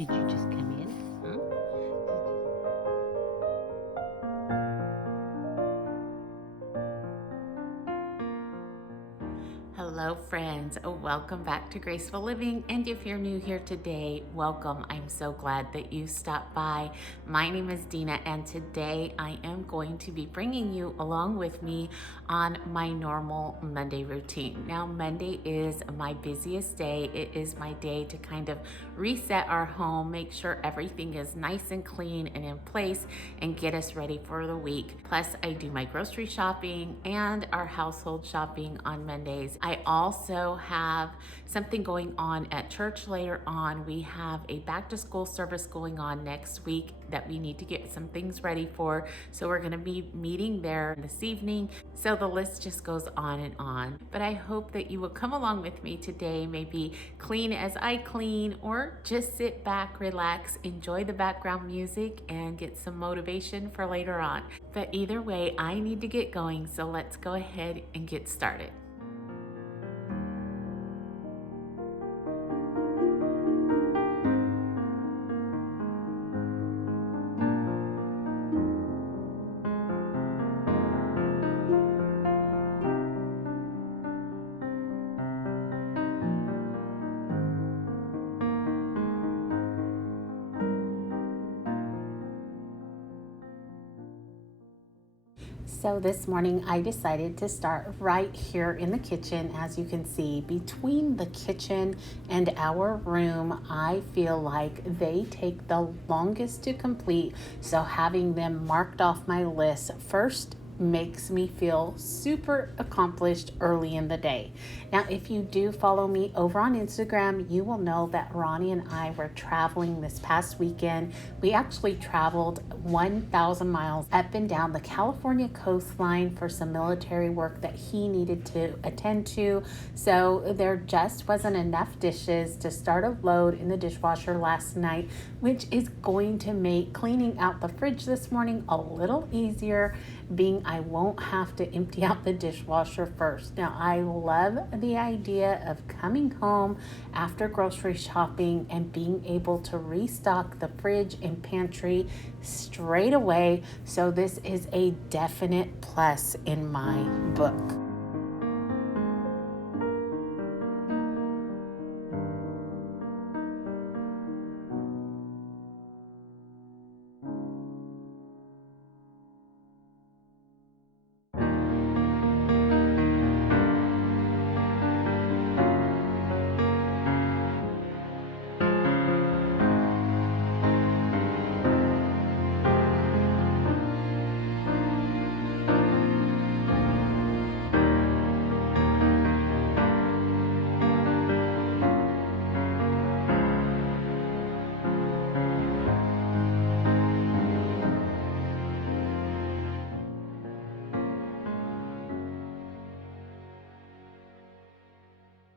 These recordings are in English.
Did you just come in? Huh? Hello, friends. Welcome back to Graceful Living. And if you're new here today, welcome. I'm so glad that you stopped by. My name is Dina, and today I am going to be bringing you along with me on my normal Monday routine. Now, Monday is my busiest day. It is my day to kind of reset our home, make sure everything is nice and clean and in place, and get us ready for the week. Plus, I do my grocery shopping and our household shopping on Mondays. I also have something going on at church later on. We have a back to school service going on next week that we need to get some things ready for. So we're going to be meeting there this evening. So the list just goes on and on. But I hope that you will come along with me today, maybe clean as I clean, or just sit back, relax, enjoy the background music, and get some motivation for later on. But either way, I need to get going. So let's go ahead and get started. So this morning I decided to start right here in the kitchen. As you can see, between the kitchen and our room, I feel like they take the longest to complete. So having them marked off my list first makes me feel super accomplished early in the day. Now, if you do follow me over on Instagram, you will know that Ronnie and I were traveling this past weekend. We actually traveled 1,000 miles up and down the California coastline for some military work that he needed to attend to. So there just wasn't enough dishes to start a load in the dishwasher last night, which is going to make cleaning out the fridge this morning a little easier, being I won't have to empty out the dishwasher first. Now, I love the idea of coming home after grocery shopping and being able to restock the fridge and pantry straight away. So this is a definite plus in my book.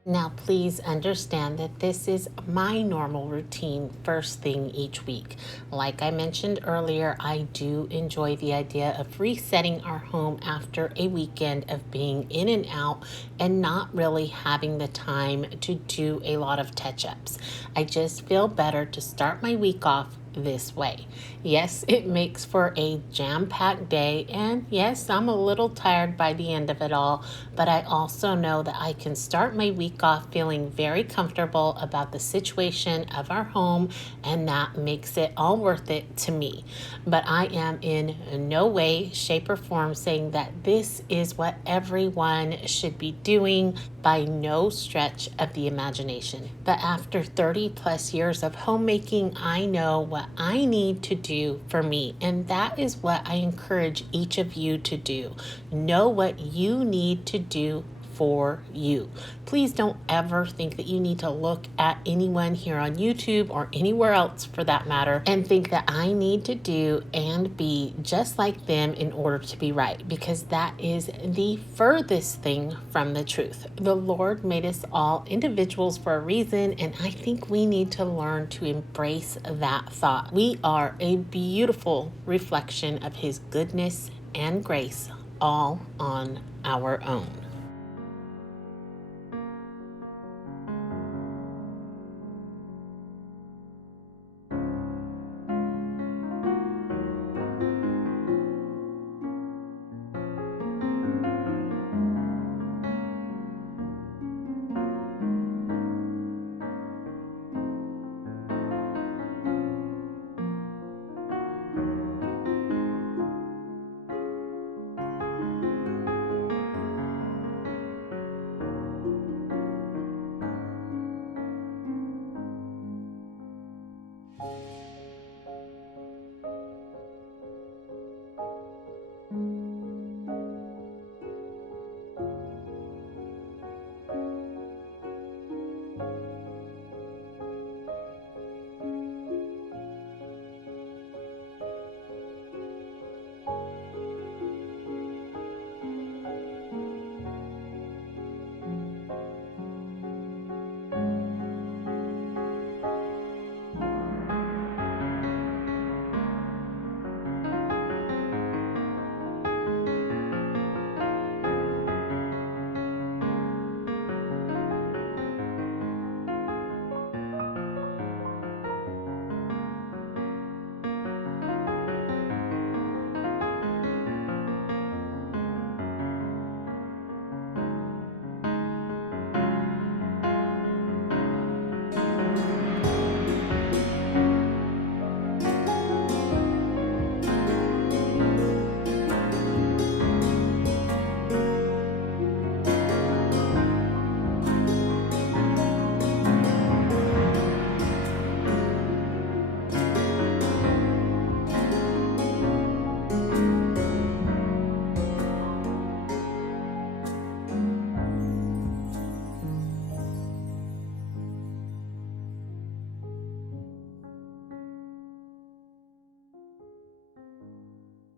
Now, please understand that this is my normal routine first thing each week. Like I mentioned earlier, I do enjoy the idea of resetting our home after a weekend of being in and out and not really having the time to do a lot of touch-ups. I just feel better to start my week off this way. Yes, it makes for a jam-packed day, and yes, I'm a little tired by the end of it all, but I also know that I can start my week off feeling very comfortable about the situation of our home, and that makes it all worth it to me. But I am in no way, shape, or form saying that this is what everyone should be doing, by no stretch of the imagination. But after 30 plus years of homemaking, I know what I need to do for me. And that is what I encourage each of you to do. Know what you need to do for you. Please don't ever think that you need to look at anyone here on YouTube or anywhere else for that matter and think that I need to do and be just like them in order to be right, because that is the furthest thing from the truth. The Lord made us all individuals for a reason, and I think we need to learn to embrace that thought. We are a beautiful reflection of His goodness and grace, all on our own.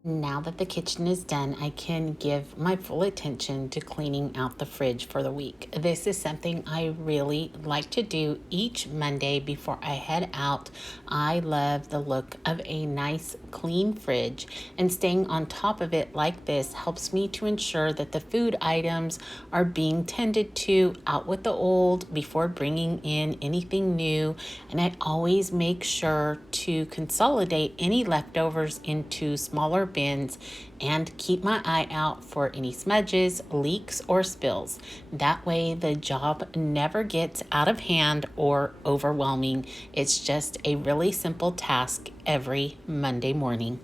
Now that the kitchen is done, I can give my full attention to cleaning out the fridge for the week. This is something I really like to do each Monday before I head out. I love the look of a nice clean fridge, and staying on top of it like this helps me to ensure that the food items are being tended to, out with the old before bringing in anything new. And I always make sure to consolidate any leftovers into smaller bins and keep my eye out for any smudges, leaks, or spills. That way the job never gets out of hand or overwhelming. It's just a really simple task every Monday morning.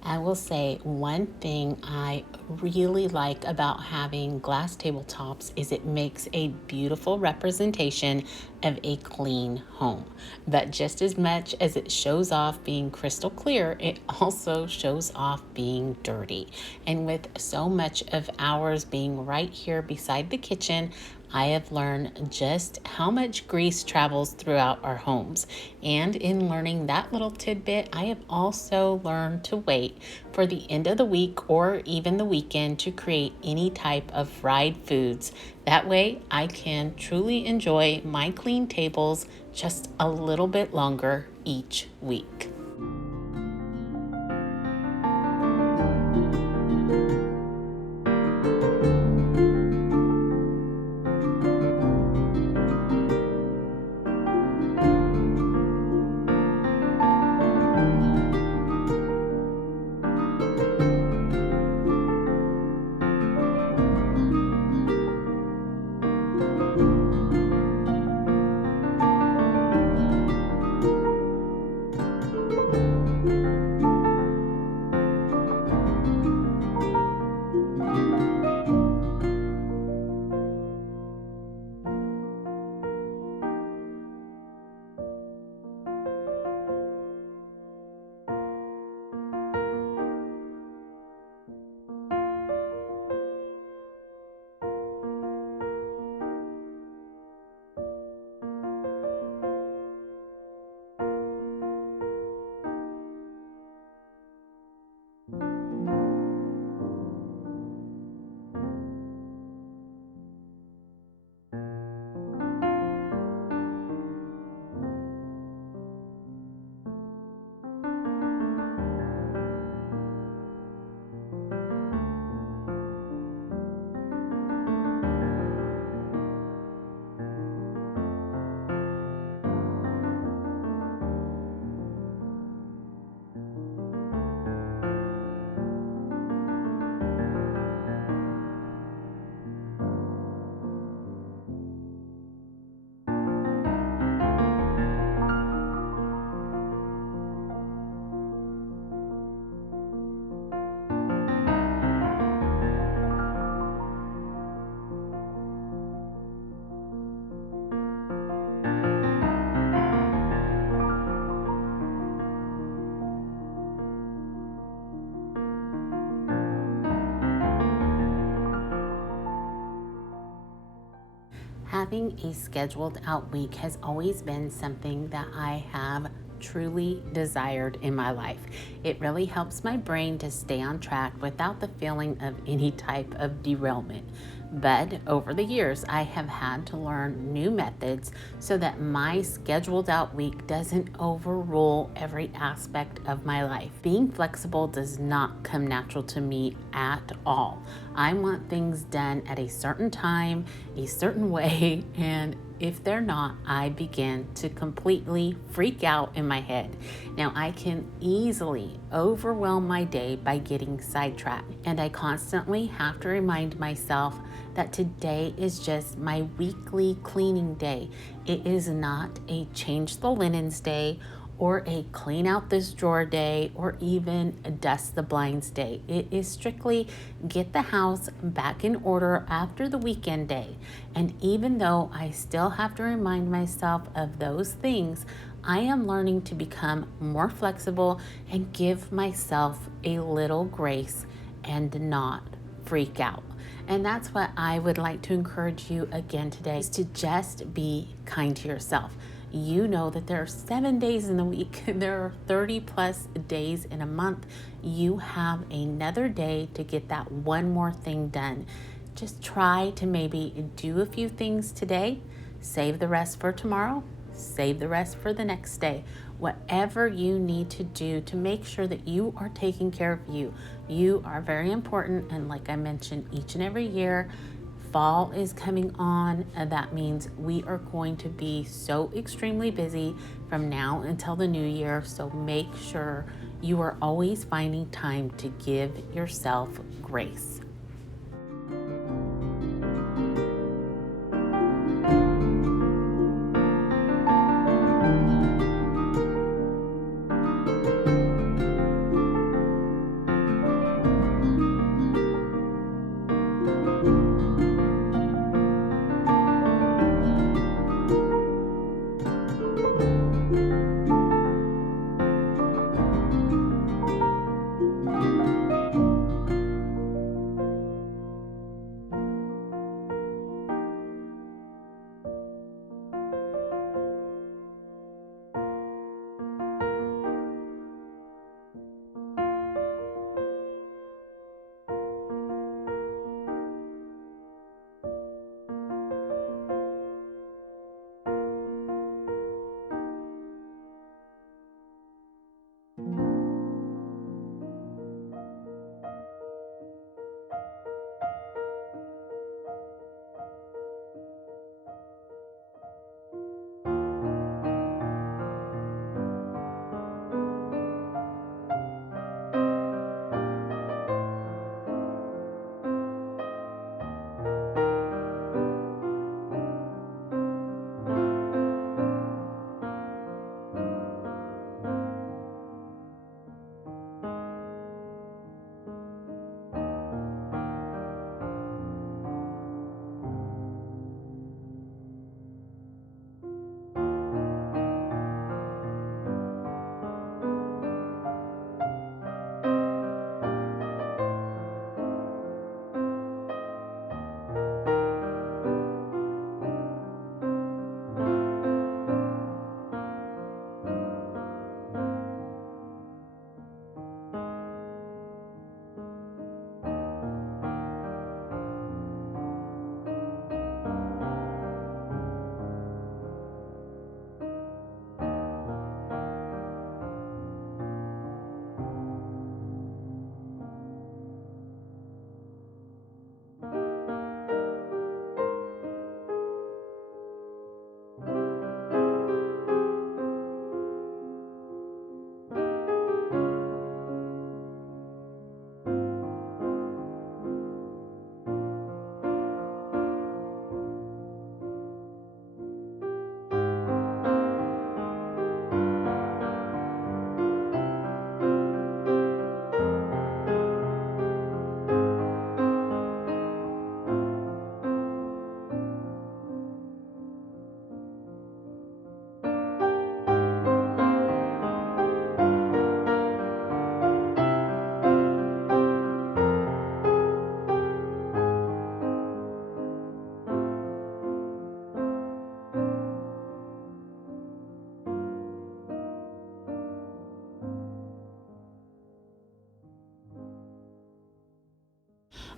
I will say one thing I really like about having glass tabletops is it makes a beautiful representation of a clean home. But just as much as it shows off being crystal clear, it also shows off being dirty. And with so much of ours being right here beside the kitchen, I have learned just how much grease travels throughout our homes. And in learning that little tidbit, I have also learned to wait for the end of the week or even the weekend to create any type of fried foods. That way I can truly enjoy my clean tables just a little bit longer each week. Having a scheduled out week has always been something that I have truly desired in my life. It really helps my brain to stay on track without the feeling of any type of derailment. But over the years, I have had to learn new methods so that my scheduled out week doesn't overrule every aspect of my life. Being flexible does not come natural to me at all. I want things done at a certain time, a certain way, and if they're not, I begin to completely freak out in my head. Now, I can easily overwhelm my day by getting sidetracked, and I constantly have to remind myself that today is just my weekly cleaning day. It is not a change the linens day or a clean out this drawer day, or even a dust the blinds day. It is strictly get the house back in order after the weekend day. And even though I still have to remind myself of those things, I am learning to become more flexible and give myself a little grace and not freak out. And that's what I would like to encourage you again today, is to just be kind to yourself. You know that there are 7 days in the week. There are 30 plus days in a month. You have another day to get that one more thing done. Just try to maybe do a few things today, save the rest for tomorrow, save the rest for the next day. Whatever you need to do to make sure that you are taking care of you. You are very important, and like I mentioned, each and every year, fall is coming on, and that means we are going to be so extremely busy from now until the new year. So make sure you are always finding time to give yourself grace.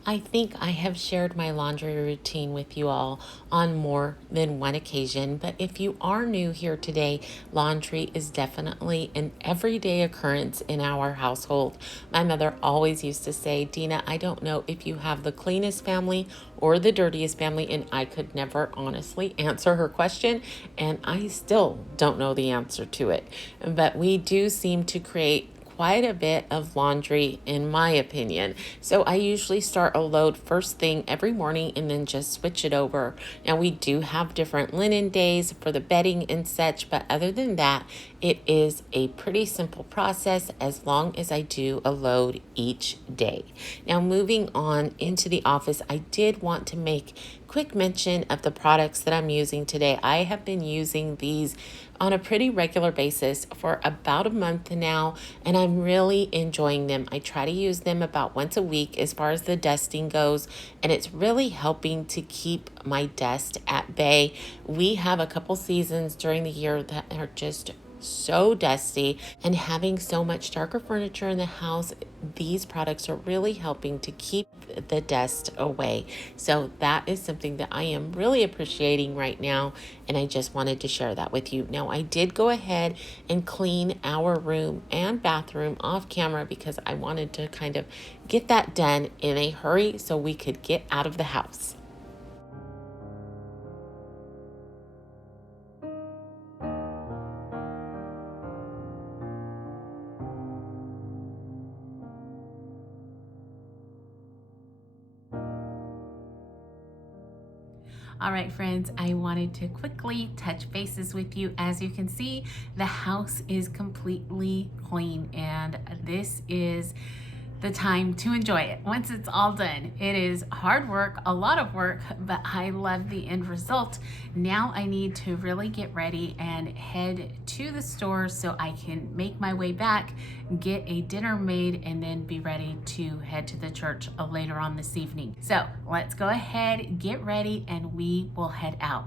I think I have shared my laundry routine with you all on more than one occasion, but if you are new here today, laundry is definitely an everyday occurrence in our household. My mother always used to say, Dina, I don't know if you have the cleanest family or the dirtiest family, and I could never honestly answer her question, and I still don't know the answer to it. But we do seem to create quite a bit of laundry in my opinion. So I usually start a load first thing every morning and then just switch it over. Now we do have different linen days for the bedding and such, but other than that, it is a pretty simple process as long as I do a load each day. Now moving on into the office, I did want to make quick mention of the products that I'm using today. I have been using these on a pretty regular basis for about a month now, and I'm really enjoying them. I try to use them about once a week as far as the dusting goes, and it's really helping to keep my dust at bay. We have a couple seasons during the year that are just so dusty, and having so much darker furniture in the house, these products are really helping to keep the dust away. So that is something that I am really appreciating right now, and I just wanted to share that with you. Now I did go ahead and clean our room and bathroom off camera because I wanted to kind of get that done in a hurry so we could get out of the house. All right, friends, I wanted to quickly touch bases with you. As you can see, the house is completely clean, and this is the time to enjoy it once it's all done. It is hard work, a lot of work, but I love the end result. Now I need to really get ready and head to the store so I can make my way back, get a dinner made, and then be ready to head to the church later on this evening. So let's go ahead, get ready, and we will head out.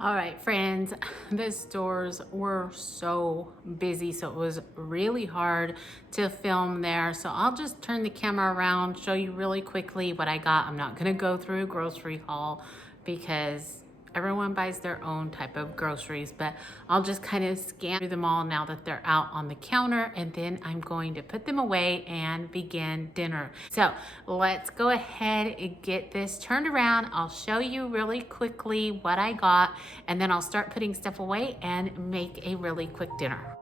All right, friends, the stores were so busy, so it was really hard to film there. So I'll just turn the camera around, show you really quickly what I got. I'm not gonna go through a grocery haul because everyone buys their own type of groceries, but I'll just kind of scan through them all now that they're out on the counter, and then I'm going to put them away and begin dinner. So let's go ahead and get this turned around. I'll show you really quickly what I got, and then I'll start putting stuff away and make a really quick dinner.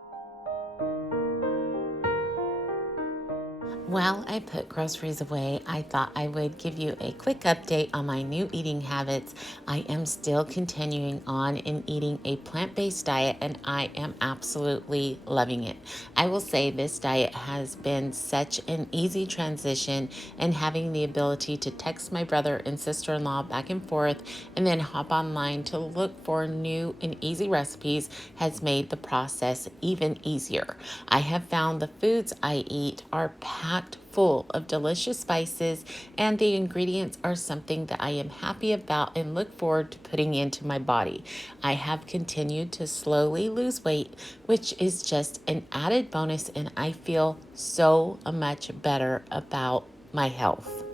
While I put groceries away, I thought I would give you a quick update on my new eating habits. I am still continuing on in eating a plant-based diet, and I am absolutely loving it. I will say this diet has been such an easy transition, and having the ability to text my brother and sister-in-law back and forth and then hop online to look for new and easy recipes has made the process even easier. I have found the foods I eat are packed full of delicious spices, and the ingredients are something that I am happy about and look forward to putting into my body. I have continued to slowly lose weight, which is just an added bonus, and I feel so much better about my health.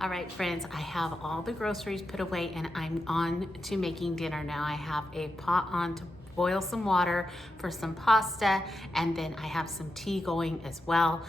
All right, friends, I have all the groceries put away and I'm on to making dinner now. I have a pot on to boil some water for some pasta, and then I have some tea going as well.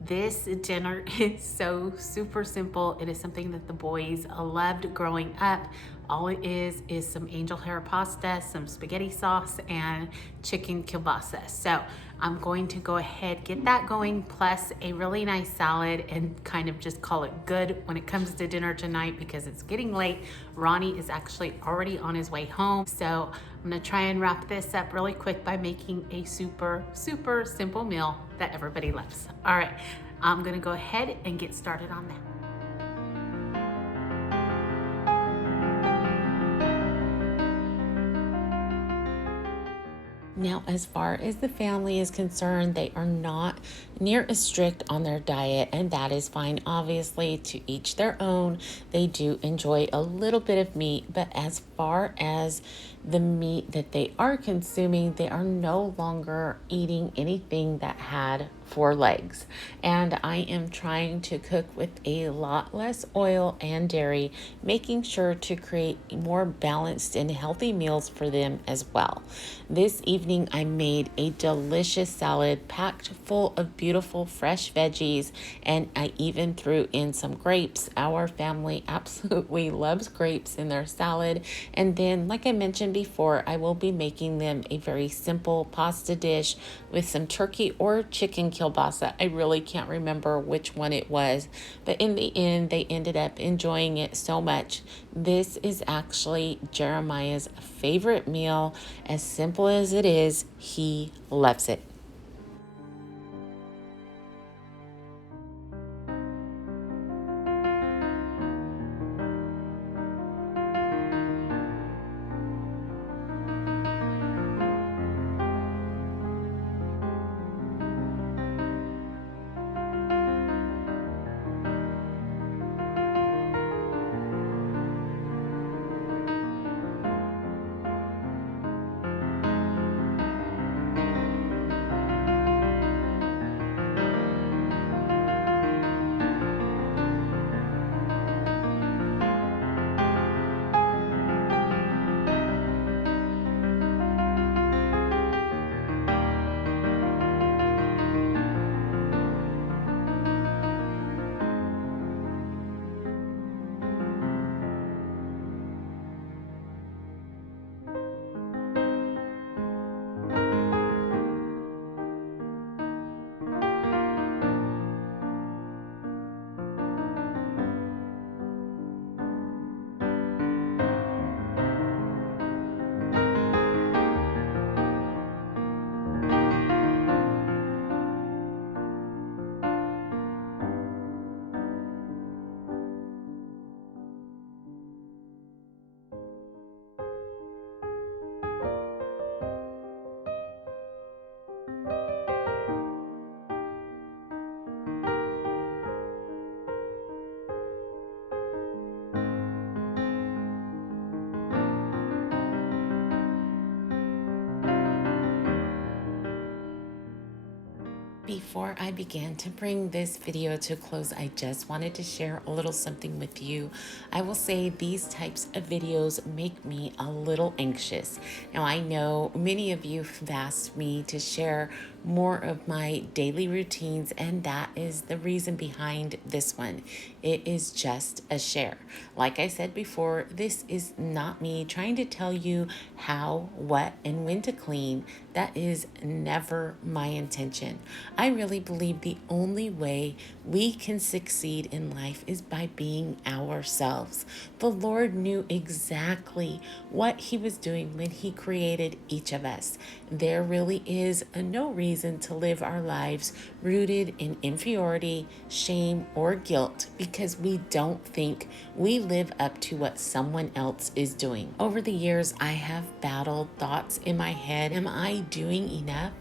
This dinner is so super simple. It is something that the boys loved growing up. All it is some angel hair pasta, some spaghetti sauce, and chicken kielbasa. So I'm going to go ahead, get that going, plus a really nice salad, and kind of just call it good when it comes to dinner tonight because it's getting late. Ronnie is actually already on his way home. So I'm gonna try and wrap this up really quick by making a super, super simple meal that everybody loves. All right, I'm gonna go ahead and get started on that. Now, as far as the family is concerned, they are not near as strict on their diet, and that is fine. Obviously, to each their own. They do enjoy a little bit of meat, but as far as the meat that they are consuming, they are no longer eating anything that had 4 legs. And I am trying to cook with a lot less oil and dairy, making sure to create more balanced and healthy meals for them as well. This evening, I made a delicious salad packed full of beautiful fresh veggies, and I even threw in some grapes. Our family absolutely loves grapes in their salad. And then, like I mentioned before, I will be making them a very simple pasta dish with some turkey or chicken kielbasa. I really can't remember which one it was, but in the end, they ended up enjoying it so much. This is actually Jeremiah's favorite meal. As simple as it is, he loves it. before I began to bring this video to a close, I just wanted to share a little something with you. I will say these types of videos make me a little anxious. Now, I know many of you have asked me to share more of my daily routines, and that is the reason behind this one. It is just a share. Like I said before, this is not me trying to tell you how, what, and when to clean. That is never my intention. I really believe the only way we can succeed in life is by being ourselves. The Lord knew exactly what He was doing when He created each of us. There really is no reason to live our lives rooted in inferiority, shame, or guilt because we don't think we live up to what someone else is doing. Over the years, I have battled thoughts in my head. Am I doing enough?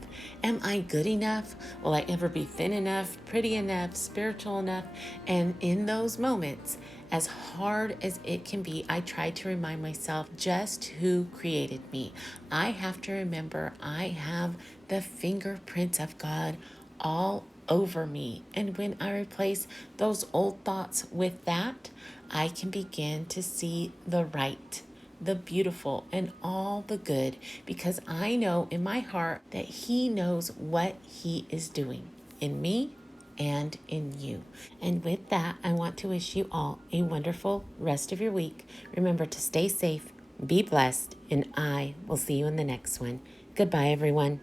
Am I good enough? Will I ever be thin enough, pretty enough, spiritual enough? And in those moments, as hard as it can be, I try to remind myself just who created me. I have to remember I have the fingerprints of God all over me. And when I replace those old thoughts with that, I can begin to see the right, the beautiful, and all the good, because I know in my heart that He knows what He is doing in me and in you. And with that, I want to wish you all a wonderful rest of your week. Remember to stay safe, be blessed, and I will see you in the next one. Goodbye, everyone.